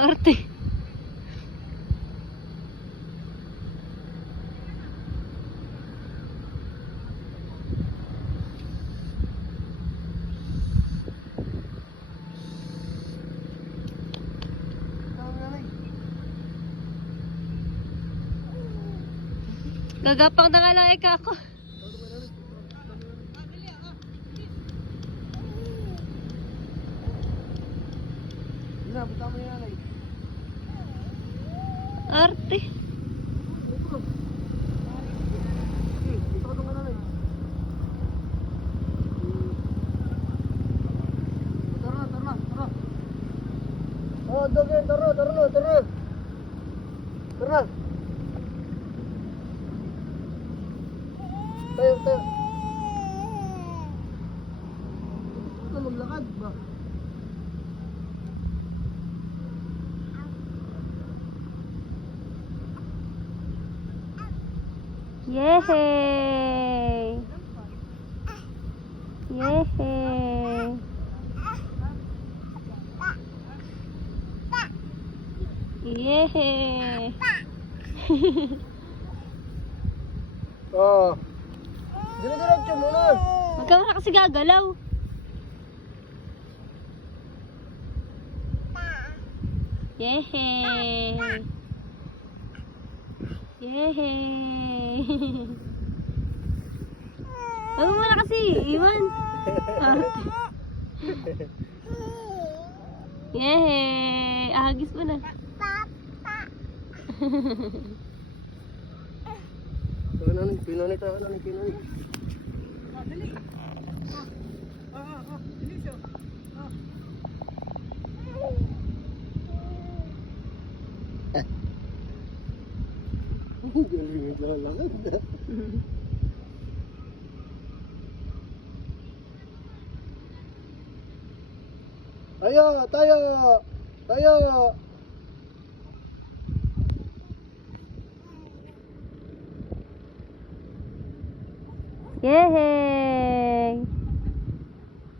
Arte. Gagapang na nga lang eka ako. Arte. Oh, dogen, tara. Tara. Tayo. Ito maglakad ba? Yehey! Yehey! Yehey! Oh. Dire-diretso muna. Huwag ka na kasi gagalaw. Yehey! Yehey! Huwag mo na kasi, iwan. Yehey! Ahagis mo na. Pinanay tayo. Galing ito lalakad. Tayo. Yehey!